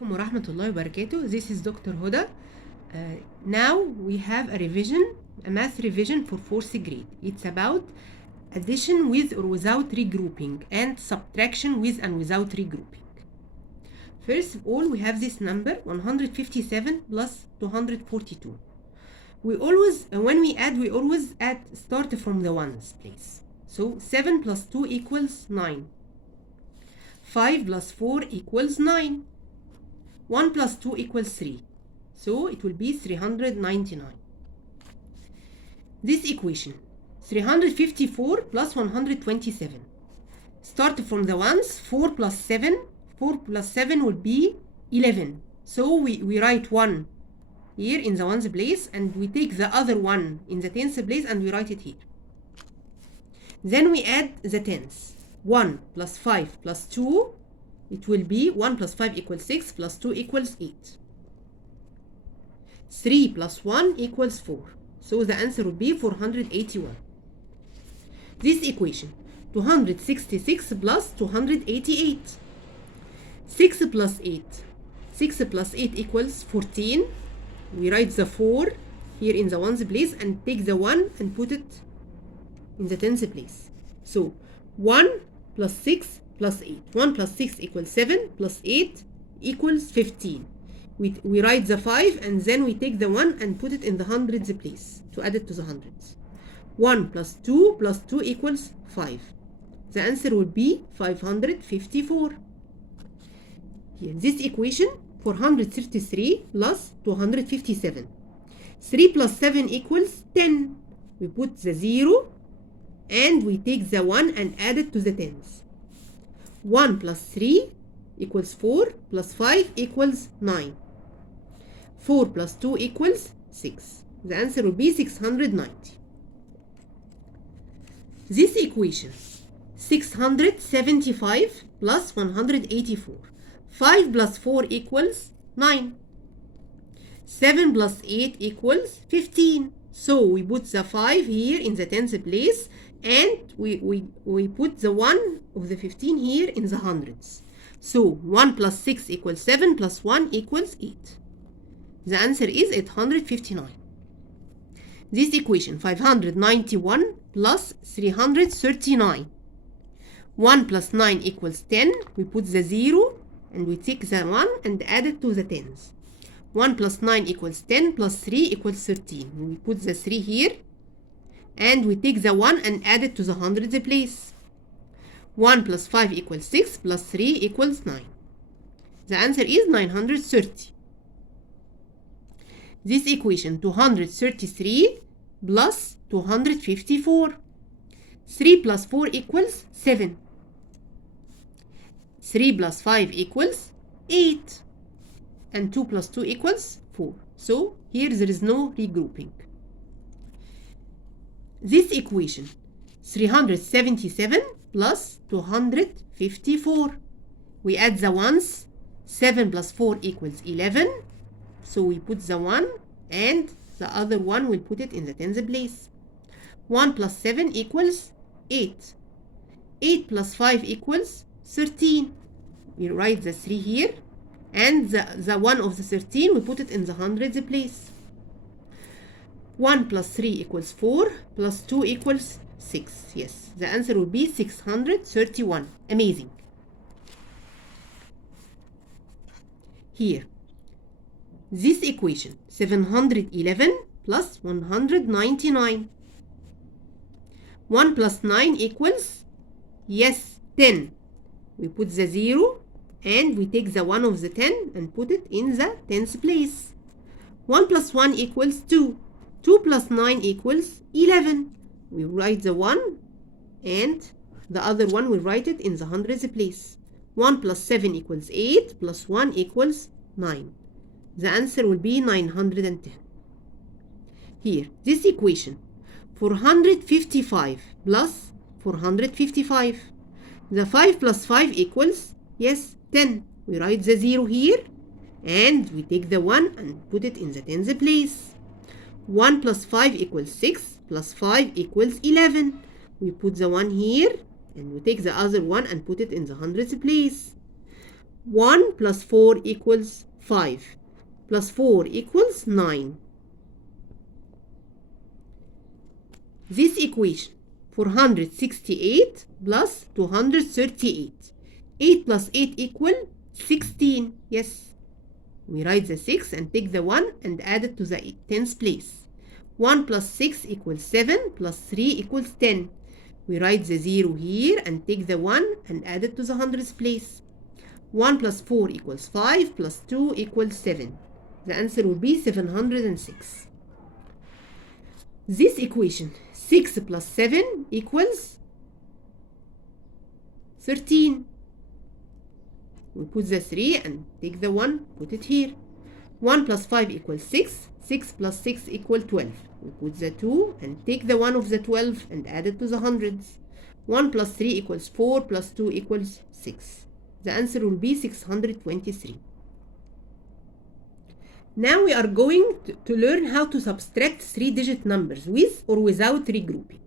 عليكم ورحمة الله وبركاته. This is Dr. Hoda. Now we have a math revision for 4th grade. It's about addition with or without regrouping and subtraction with and without regrouping. First of all, we have this number 157 plus 242. When we add, we always start from the ones place. So 7 plus 2 equals 9. 5 plus 4 equals 9. 1 plus 2 equals 3. So it will be 399. This equation, 354 plus 127. Start from the ones, 4 plus 7. 4 plus 7 will be 11. So we write 1 here in the ones place, and we take the other one in the tens place and we write it here. Then we add the tens. 1 plus 5 plus 2, it will be 1 plus 5 equals 6 plus 2 equals 8. 3 plus 1 equals 4. So the answer would be 481. This equation, 266 plus 288. 6 plus 8. 6 plus 8 equals 14. We write the 4 here in the ones place and take the 1 and put it in the tens place. So 1 plus 6 plus 8. 1 plus 6 equals 7 plus 8 equals 15. We write the 5 and then we take the 1 and put it in the hundreds place to add it to the hundreds. 1 plus 2 equals 5. The answer would be 554. Here, this equation, 433 plus 257. 3 plus 7 equals 10. We put the 0 and we take the 1 and add it to the tens. 1 plus 3 equals 4 plus 5 equals 9. 4 plus 2 equals 6. The answer will be 690. This equation, 675 plus 184. 5 plus 4 equals 9. 7 plus 8 equals 15. So we put the 5 here in the tens place and we put the 1 of the 15 here in the hundreds. So 1 plus 6 equals 7 plus 1 equals 8. The answer is 859. This equation, 591 plus 339. 1 plus 9 equals 10. We put the 0 and we take the 1 and add it to the tens. 1 plus 9 equals 10 plus 3 equals 13. We put the 3 here and we take the 1 and add it to the hundreds place. 1 plus 5 equals 6 plus 3 equals 9. The answer is 930. This equation, 233 plus 254. 3 plus 4 equals 7. 3 plus 5 equals 8. And 2 plus 2 equals 4. So here there is no regrouping. This equation, 377 plus 254. We add the ones. 7 plus 4 equals 11. So we put the 1 and the other one will put it in the tens place. 1 plus 7 equals 8. 8 plus 5 equals 13. We write the 3 here and the 1 of the 13 we put it in the hundreds place. 1 plus 3 equals 4 plus 2 equals 6. Yes, the answer will be 631. Amazing. Here, this equation, 711 plus 199. 1 plus 9 equals, yes, 10. We put the 0 and we take the 1 of the 10 and put it in the tens place. 1 plus 1 equals 2. 2 plus 9 equals 11. We write the 1 and the other one we write it in the hundreds place. 1 plus 7 equals 8 plus 1 equals 9. The answer will be 910. Here, this equation, 455 plus 455. The 5 plus 5 equals, yes, 10. We write the 0 here and we take the 1 and put it in the tens place. 1 plus 5 equals 6 plus 5 equals 11. We put the 1 here and we take the other one and put it in the hundreds place. 1 plus 4 equals 5. Plus 4 equals 9. This equation, 468 plus 238. 8 plus 8 equal 16. Yes. We write the 6 and take the 1 and add it to the tens place. 1 plus 6 equals 7 plus 3 equals 10. We write the 0 here and take the 1 and add it to the hundreds place. 1 plus 4 equals 5 plus 2 equals 7. The answer will be 706. This equation, 6 plus 7 equals 13. We put the 3 and take the 1, put it here. 1 plus 5 equals 6. 6 plus 6 equals 12. We put the 2 and take the 1 of the 12 and add it to the hundreds. 1 plus 3 equals 4 plus 2 equals 6. The answer will be 623. Now we are going to learn how to subtract 3-digit numbers with or without regrouping.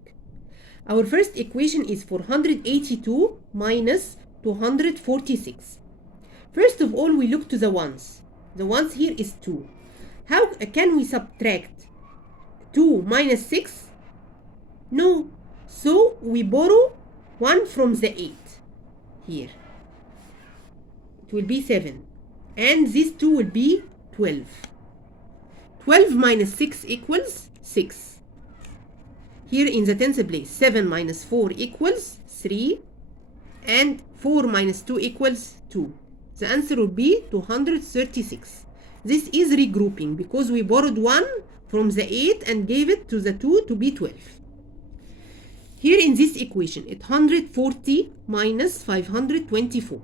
Our first equation is 482 minus 246. First of all, we look to the ones. The ones here is 2. How can we subtract 2 minus 6? No. So we borrow 1 from the 8 here. It will be 7. And this 2 will be 12. 12 minus 6 equals 6. Here in the tens place, 7 minus 4 equals 3. And 4 minus 2 equals 2. The answer will be 236. This is regrouping because we borrowed 1 from the 8 and gave it to the 2 to be 12. Here in this equation, 840 minus 524.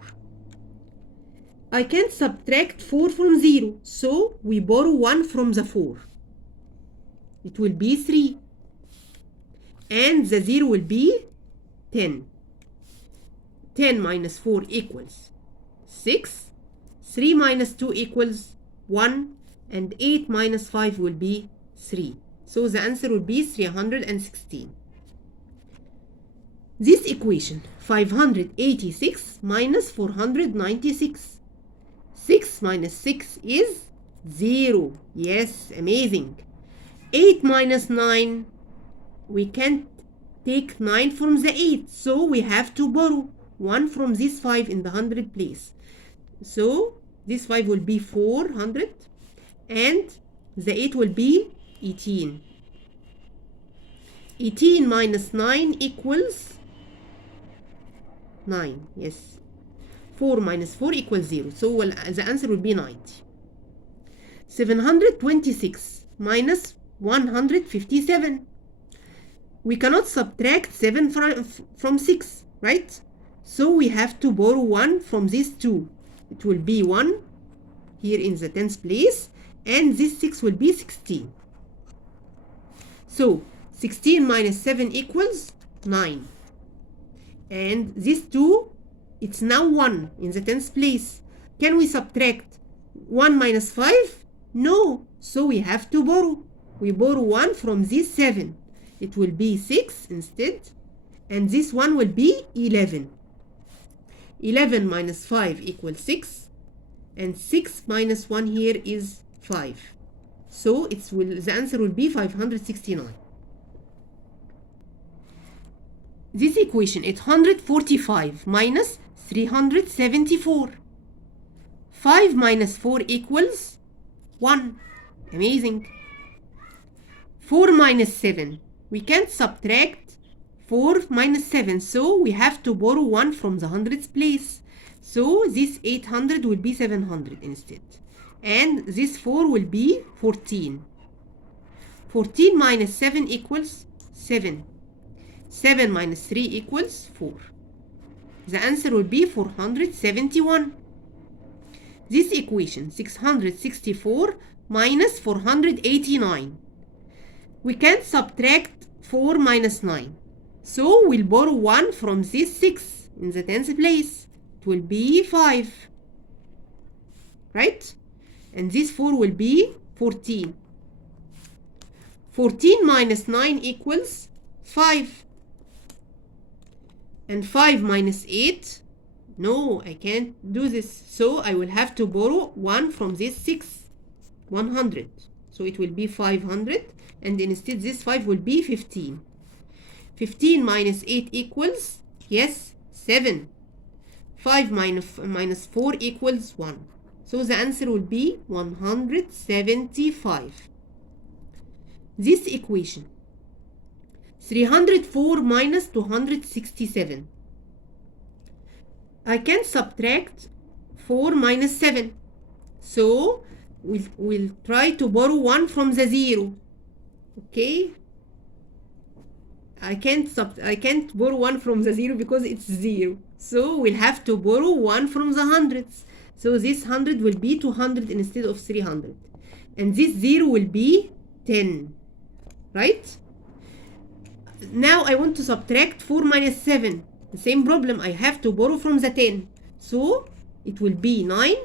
I can't subtract 4 from 0, so we borrow 1 from the 4. It will be 3. And the 0 will be 10. 10 minus 4 equals 6. 3 minus 2 equals 1. And 8 minus 5 will be 3. So the answer will be 316. This equation, 586 minus 496. 6 minus 6 is 0. Yes, amazing. 8 minus 9. We can't take 9 from the 8. So we have to borrow 1 from this 5 in the 100 place. So this 5 will be 400. And the 8 will be 18. 18 minus 9 equals 9. Yes. 4 minus 4 equals 0. So the answer will be 90. 726 minus 157. We cannot subtract 7 from 6, right? So we have to borrow 1 from these 2. It will be 1 here in the tens place. And this 6 will be 16. So 16 minus 7 equals 9. And this 2, it's now 1 in the tens place. Can we subtract 1 minus 5? No. So we have to borrow. We borrow 1 from this 7. It will be 6 instead. And this 1 will be 11. 11 minus 5 equals 6. And 6 minus 1 here is 5. So the answer will be 569. This equation, 845 minus 374. 5 minus 4 equals 1. Amazing. 4 minus 7. We can't subtract 4 minus 7. So we have to borrow 1 from the hundreds place. So this 800 will be 700 instead. And this 4 will be 14. 14 minus 7 equals 7. 7 minus 3 equals 4. The answer will be 471. This equation, 664 minus 489. We can't subtract 4 minus 9. So we'll borrow 1 from this 6 in the tens place. It will be 5. Right? And this 4 will be 14. 14 minus 9 equals 5. And 5 minus 8 No, I can't do this. So I will have to borrow 1 from this 6. 100. So it will be 500. And instead this 5 will be 15. 15 minus 8 equals, yes, 7. 5 minus 4 equals 1. So the answer will be 175. This equation, 304 minus 267. I can subtract 4 minus 7. So we'll try to borrow 1 from the 0. Okay? I can't borrow 1 from the 0 because it's 0. So we'll have to borrow 1 from the hundreds. So this 100 will be 200 instead of 300. And this 0 will be 10. Right? Now I want to subtract 4 minus 7. The same problem. I have to borrow from the 10. So it will be 9.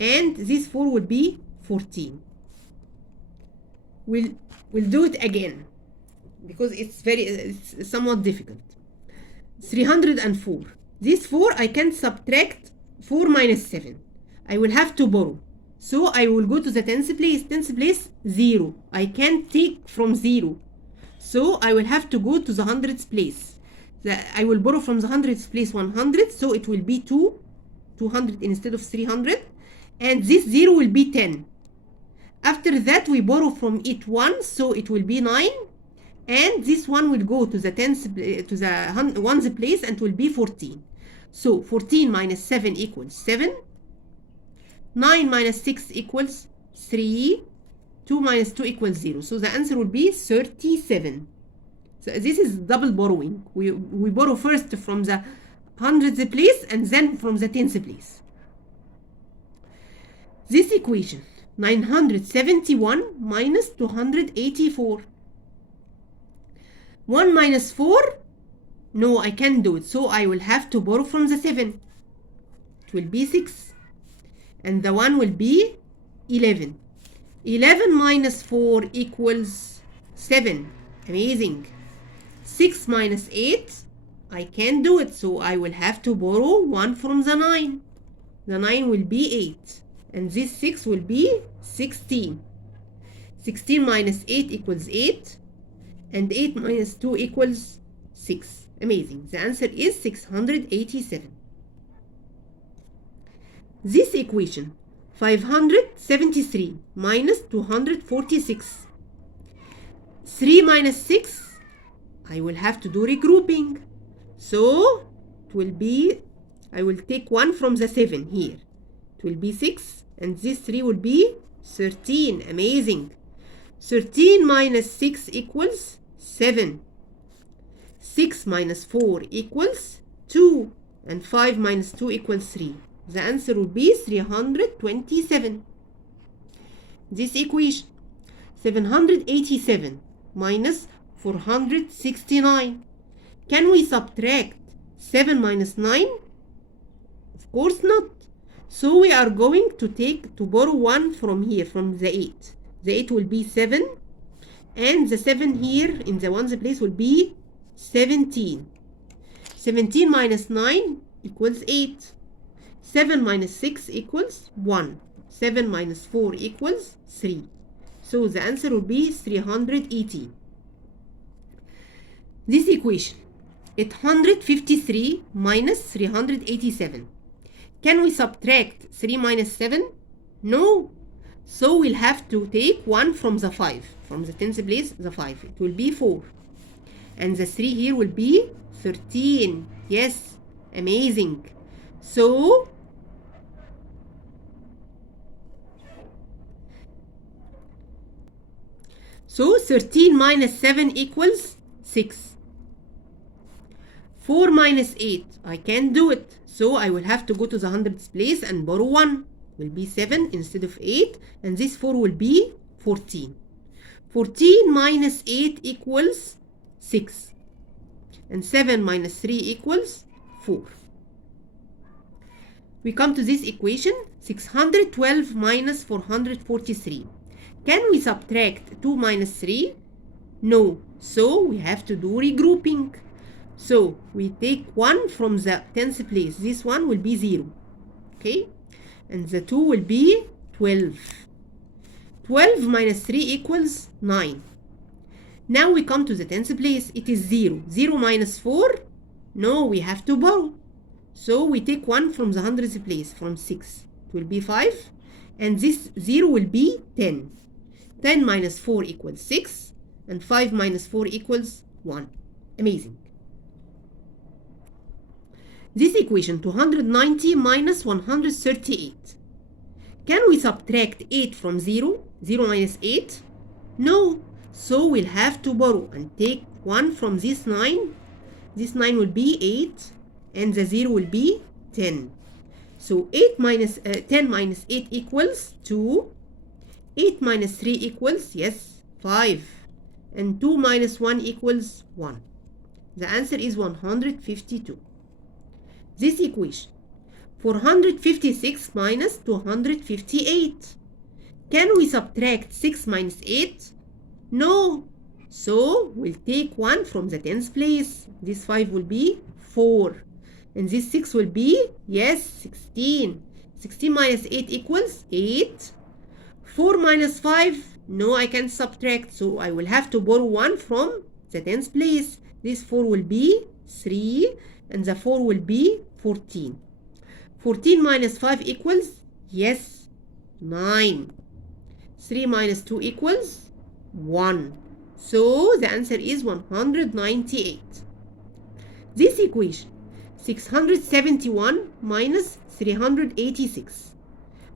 And this 4 will be 14. We'll do it again, because it's somewhat difficult. 304. This 4 I can subtract 4 minus 7. I will have to borrow. So I will go to the tens place. Tens place 0. I can't take from 0. So I will have to go to the hundreds place. I will borrow from the hundreds place 100. So it will be 200 instead of 300. And this 0 will be 10. After that we borrow from it 1. So it will be 9. And this one will go to the ones place and will be 14. So 14 minus 7 equals 7. 9 minus 6 equals 3. 2 minus 2 equals 0. So the answer will be 37. So this is double borrowing. We borrow first from the hundreds place and then from the tens place. This equation, 971 minus 284. 1 minus 4, no, I can't do it. So I will have to borrow from the 7. It will be 6. And the 1 will be 11. 11 minus 4 equals 7. Amazing. 6 minus 8, I can't do it. So I will have to borrow 1 from the 9. The 9 will be 8. And this 6 will be 16. 16 minus 8 equals 8. And 8 minus 2 equals 6. Amazing. The answer is 687. This equation, 573 minus 246. 3 minus 6, I will have to do regrouping. So it will be, I will take 1 from the 7 here. It will be 6. And this 3 will be 13. Amazing. 13 minus 6 equals 7. 6 minus 4 equals 2. And 5 minus 2 equals 3. The answer will be 327. This equation, 787 minus 469. Can we subtract 7 minus 9? Of course not. So we are going to borrow 1 from here, from the 8. The 8 will be 7. And the 7 here in the ones place will be 17. 17 minus 9 equals 8. 7 minus 6 equals 1. 7 minus 4 equals 3. So the answer will be 318. This equation, 853 minus 387. Can we subtract 3 minus 7? No. So we'll have to take 1 from the 5. From the tens place, the 5. It will be 4. And the 3 here will be 13. Yes. Amazing. So 13 minus 7 equals 6. 4 minus 8, I can't do it. So I will have to go to the hundreds place and borrow 1. Will be 7 instead of 8. And this 4 will be 14. 14 minus 8 equals 6. And 7 minus 3 equals 4. We come to this equation, 612 minus 443. Can we subtract 2 minus 3? No. So we have to do regrouping. So we take 1 from the tens place. This one will be 0. Okay? And the 2 will be 12. 12 minus 3 equals 9. Now we come to the tens place. It is 0. 0 minus 4. No, we have to borrow. So we take 1 from the hundredths place, from 6. It will be 5. And this 0 will be 10. 10 minus 4 equals 6. And 5 minus 4 equals 1. Amazing. This equation, 290 minus 138. Can we subtract 8 from 0? 0 minus 8? No. So we'll have to borrow and take 1 from this 9. This 9 will be 8. And the 0 will be 10. So 10 minus 8 equals 2. 8 minus 3 equals, yes, 5. And 2 minus 1 equals 1. The answer is 152. This equation, 456 minus 258. Can we subtract 6 minus 8? No. So we'll take 1 from the tens place. This 5 will be 4. And this 6 will be, yes, 16. 16 minus 8 equals 8. 4 minus 5, no, I can't subtract. So I will have to borrow 1 from the tens place. This 4 will be 3. And the 4 will be 14. 14 minus 5 equals, yes, 9. 3 minus 2 equals 1. So the answer is 198. This equation, 671 minus 386.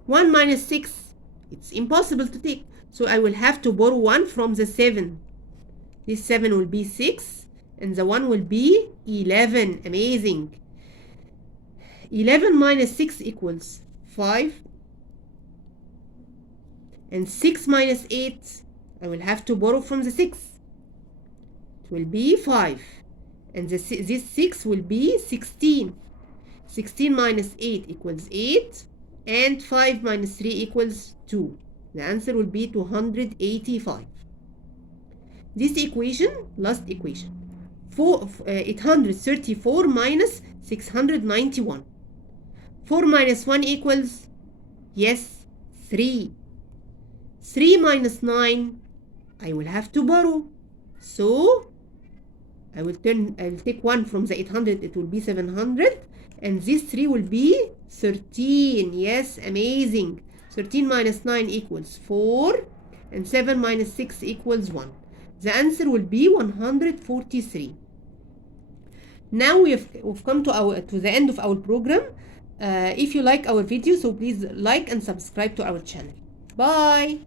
1 minus 6, it's impossible to take. So I will have to borrow 1 from the 7. This 7 will be 6. And the 1 will be 11. Amazing. 11 minus 6 equals 5. And 6 minus 8, I will have to borrow from the 6. It will be 5. And this 6 will be 16. 16 minus 8 equals 8. And 5 minus 3 equals 2. The answer will be 285. This equation, last equation. 834 minus 691. 4 minus 1 equals, yes, 3. 3 minus 9, I will have to borrow. So I will take 1 from the 800, it will be 700. And this 3 will be 13. Yes, amazing. 13 minus 9 equals 4. And 7 minus 6 equals 1. The answer will be 143. Now we've come to the end of our program. If you like our video, so please like and subscribe to our channel. Bye.